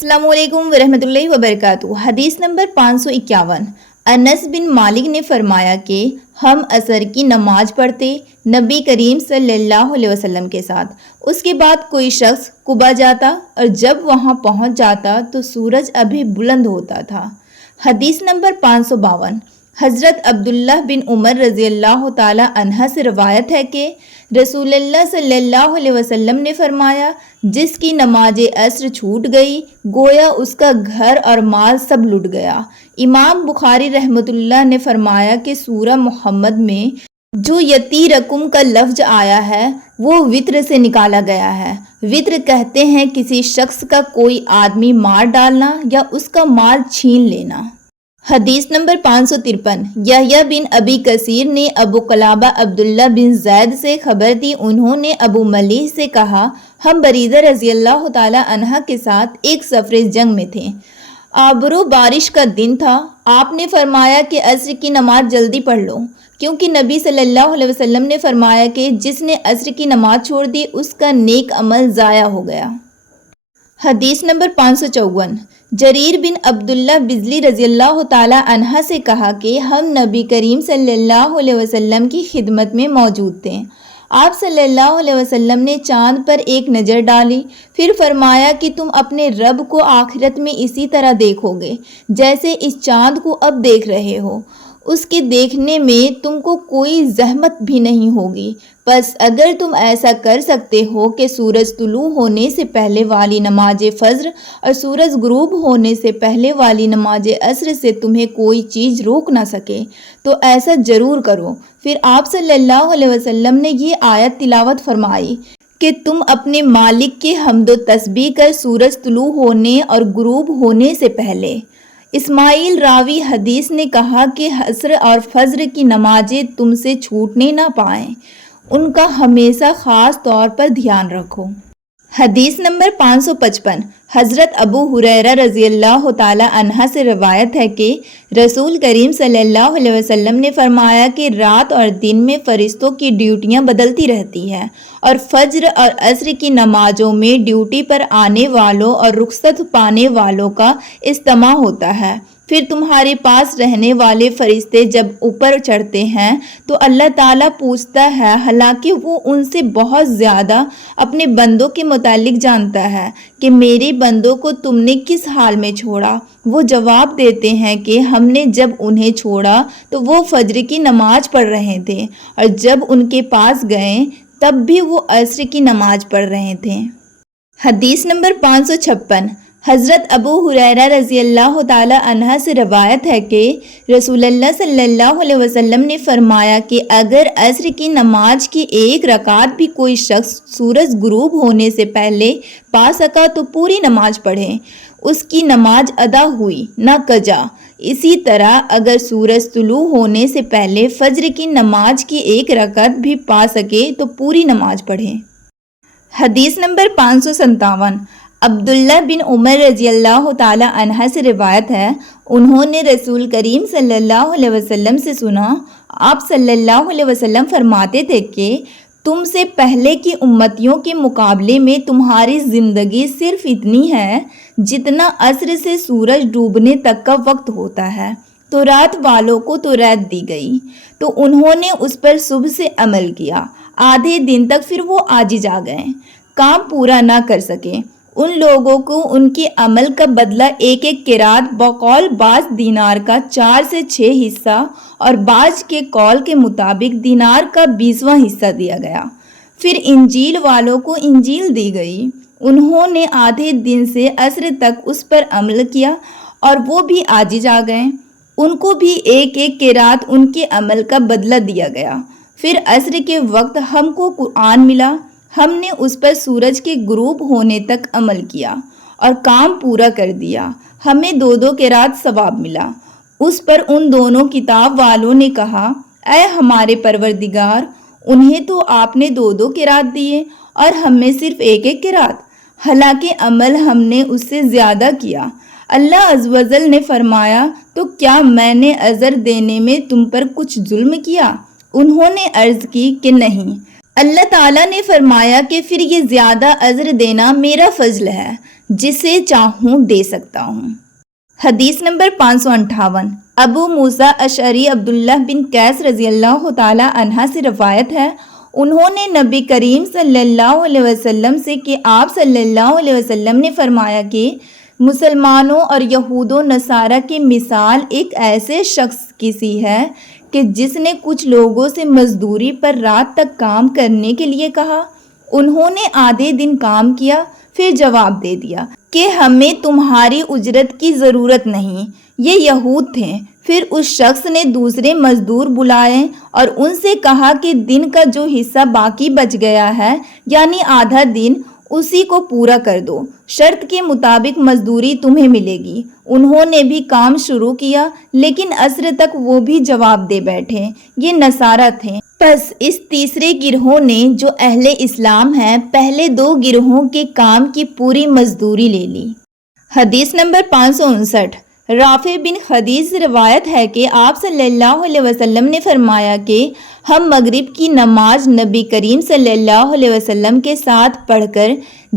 अस्सलाम वालेकुम वरहमतुल्लाहि वबरकातुहू। हदीस नंबर 551। अनस बिन मालिक ने फरमाया कि हम असर की नमाज पढ़ते नबी करीम सल्लल्लाहु अलैहि वसल्लम के साथ। उसके बाद कोई शख्स कुबा जाता और जब वहां पहुंच जाता तो सूरज अभी बुलंद होता था। हदीस नंबर 552। हज़रत अब्दुल्लाह बिन उमर रज़ी अल्लाह ताला अन्हा से रवायत है कि रसूलुल्लाह सल्लल्लाहु अलैहि वसल्लम ने फरमाया, जिसकी नमाज असर छूट गई गोया उसका घर और माल सब लुट गया। इमाम बुखारी रहमतुल्लाह ने फरमाया कि सूरह मोहम्मद में जो यती रकुम का लफ्ज आया है वो वित्र से निकाला गया है। वित्र कहते हैं किसी शख्स का कोई आदमी मार डालना या उसका माल छीन लेना। हदीस नंबर 553। यहया बिन अबी कसीर ने अबू कलाबा अब्दुल्ला बिन जैद से खबर दी। उन्होंने अबू मलीह से कहा, हम बरीदा रज़ी अल्लाह ताला अन्हा के साथ एक सफरे जंग में थे। आबरू बारिश का दिन था। आपने फरमाया कि असर की नमाज जल्दी पढ़ लो, क्योंकि नबी सल्लल्लाहु अलैहि वसल्लम ने फरमाया कि जिसने असर की नमाज छोड़ दी उसका नेक अमल ज़ाया हो गया। हदीस नंबर 554। जरीर बिन अब्दुल्ला बिजली रज़ी अल्लाह ताला अन्हा से कहा कि हम नबी करीम सल्लल्लाहु अलैहि वसल्लम की खिदमत में मौजूद थे। आप सल्लल्लाहु अलैहि वसल्लम ने चाँद पर एक नज़र डाली, फिर फरमाया कि तुम अपने रब को आखिरत में इसी तरह देखोगे जैसे इस चाँद को अब देख रहे हो। उसके देखने में तुमको कोई जहमत भी नहीं होगी। बस अगर तुम ऐसा कर सकते हो कि सूरज तुलू होने से पहले वाली नमाज फज्र और सूरज गुरूब होने से पहले वाली नमाज असर से तुम्हें कोई चीज़ रोक ना सके तो ऐसा ज़रूर करो। फिर आप सल्लल्लाहु अलैहि वसल्लम ने ये आयत तिलावत फरमाई कि तुम अपने मालिक के हम्दो तस्बीह कर सूरज तुलू होने और गुरूब होने से पहले। इस्माइल रावी हदीस ने कहा कि असर और फज्र की नमाजें तुमसे छूटने ना पाएं, उनका हमेशा ख़ास तौर पर ध्यान रखो। हदीस नंबर 555। हज़रत अबू हुरैरा रज़ी अल्लाह ताला अन्हा से रवायत है कि रसूल करीम सल्लल्लाहु अलैहि वसल्लम ने फरमाया कि रात और दिन में फ़रिश्तों की ड्यूटियां बदलती रहती हैं और फ़ज्र और असर की नमाजों में ड्यूटी पर आने वालों और रुखसत पाने वालों का इज्तिमा होता है। फिर तुम्हारे पास रहने वाले फरिश्ते जब ऊपर चढ़ते हैं तो अल्लाह ताला पूछता है, हालांकि वो उनसे बहुत ज़्यादा अपने बंदों के मुतालिक जानता है, कि मेरे बंदों को तुमने किस हाल में छोड़ा। वो जवाब देते हैं कि हमने जब उन्हें छोड़ा तो वो फज्र की नमाज पढ़ रहे थे और जब उनके पास गए तब भी वो असर की नमाज पढ़ रहे थे। हदीस नंबर 556। हज़रत अबू हुरैरा रज़ी अल्लाह ताला अन्हा से रवायत है कि रसूलुल्लाह सल्लल्लाहु अलैहि वसल्लम ने फरमाया कि अगर असर की नमाज की एक रकात भी कोई शख्स सूरज गुरूब होने से पहले पा सका तो पूरी नमाज पढ़े, उसकी नमाज अदा हुई ना कजा। इसी तरह अगर सूरज तुलू होने से पहले फज्र की नमाज की एक रकात भी पा सके तो पूरी नमाज पढ़े। हदीस नंबर 557। अब्दुल्ला बिन उमर रज़ी अल्लाह ताला अन्हा से रिवायत है, उन्होंने रसूल करीम सल्लल्लाहु अलैहि वसल्लम से सुना, आप सल्लल्लाहु अलैहि वसल्लम फरमाते थे कि तुमसे पहले की उम्मतियों के मुकाबले में तुम्हारी ज़िंदगी सिर्फ इतनी है जितना असर से सूरज डूबने तक का वक्त होता है। तो रात वालों को तो रात दी गई तो उन्होंने उस पर सुबह से अमल किया, आधे दिन तक फिर वो आजिज आ गए, काम पूरा ना कर सके। उन लोगों को उनके अमल का बदला एक एक किरात बकौल बाज दीनार का 4 से 6 हिस्सा और बाज के कौल के मुताबिक दीनार का 20वां हिस्सा दिया गया। फिर इंजील वालों को इंजील दी गई, उन्होंने आधे दिन से असर तक उस पर अमल किया और वो भी आजिज आ गए, उनको भी एक एक किरात उनके अमल का बदला दिया गया। फिर असर के वक्त हमको कुरान मिला, हमने उस पर सूरज के गुरूब होने तक अमल किया और काम पूरा कर दिया, हमें 2-2 किरात सवाब मिला। उस पर उन दोनों किताब वालों ने कहा, ऐ हमारे परवरदिगार, उन्हें तो आपने 2-2 किरात दिए और हमें सिर्फ एक एक किरात, हालांकि अमल हमने उससे ज़्यादा किया। अल्लाह अज़्ज़वजल ने फरमाया, तो क्या मैंने अज़र देने में तुम पर कुछ जुल्म किया? उन्होंने अर्ज़ की कि नहीं। अल्लाह ताला ने फरमाया कि फिर ये ज़्यादा अज़र देना मेरा फ़ज़ल है, جسے چاہوں دے سکتا ہوں۔ حدیث نمبر 558 ابو موسیٰ اشعری عبداللہ بن قیس رضی اللہ تعالی عنہ سے روایت ہے، انہوں نے نبی کریم صلی اللہ علیہ وسلم سے کہ آپ صلی اللہ علیہ وسلم نے فرمایا کہ مسلمانوں اور یہود و نصارہ کی مثال ایک ایسے شخص کی سی ہے کہ جس نے کچھ لوگوں سے مزدوری پر رات تک کام کرنے کے لیے کہا۔ انہوں نے آدھے دن کام کیا، پھر جواب دے دیا کہ ہمیں تمہاری اجرت کی ضرورت نہیں۔ یہ یہود تھے۔ پھر اس شخص نے دوسرے مزدور بلائے اور ان سے کہا کہ دن کا جو حصہ باقی بچ گیا ہے یعنی آدھا دن، اسی کو پورا کر دو، شرط کے مطابق مزدوری تمہیں ملے گی۔ انہوں نے بھی کام شروع کیا لیکن عصر تک وہ بھی جواب دے بیٹھے۔ یہ نصارہ تھے۔ پس اس تیسرے گروہ نے جو اہل اسلام ہیں پہلے دو گروہوں کے کام کی پوری مزدوری لے لی۔ حدیث نمبر 559 رافع بن خدیج سے روایت ہے کہ آپ صلی اللہ علیہ وسلم نے فرمایا کہ ہم مغرب کی نماز نبی کریم صلی اللہ علیہ وسلم کے ساتھ پڑھ کر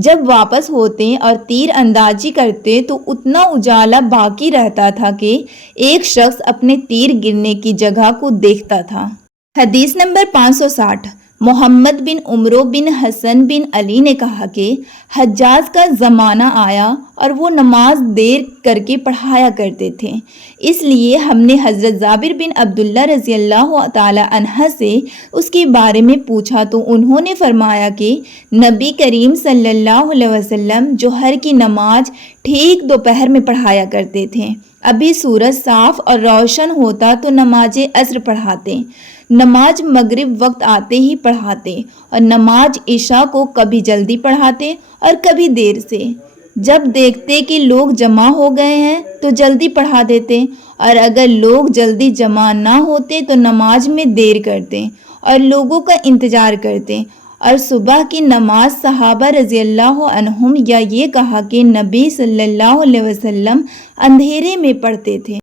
جب واپس ہوتے اور تیر اندازی کرتے تو اتنا اجالا باقی رہتا تھا کہ ایک شخص اپنے تیر گرنے کی جگہ کو دیکھتا تھا۔ حدیث نمبر 560 محمد بن عمرو بن حسن بن علی نے کہا کہ حجاج کا زمانہ آیا اور وہ نماز دیر کر کے پڑھایا کرتے تھے، اس لیے ہم نے حضرت جابر بن عبداللہ رضی اللہ تعالی عنہ سے اس کے بارے میں پوچھا تو انہوں نے فرمایا کہ نبی کریم صلی اللہ علیہ وسلم جوہر کی نماز ٹھیک دوپہر میں پڑھایا کرتے تھے، ابھی سورج صاف اور روشن ہوتا تو نماز عصر پڑھاتے، نماز مغرب وقت آتے ہی پڑھاتے اور نماز عشاء کو کبھی جلدی پڑھاتے اور کبھی دیر سے۔ جب دیکھتے کہ لوگ جمع ہو گئے ہیں تو جلدی پڑھا دیتے، اور اگر لوگ جلدی جمع نہ ہوتے تو نماز میں دیر کرتے اور لوگوں کا انتظار کرتے۔ اور صبح کی نماز صحابہ رضی اللہ عنہم یا یہ کہا کہ نبی صلی اللہ علیہ وسلم اندھیرے میں پڑھتے تھے۔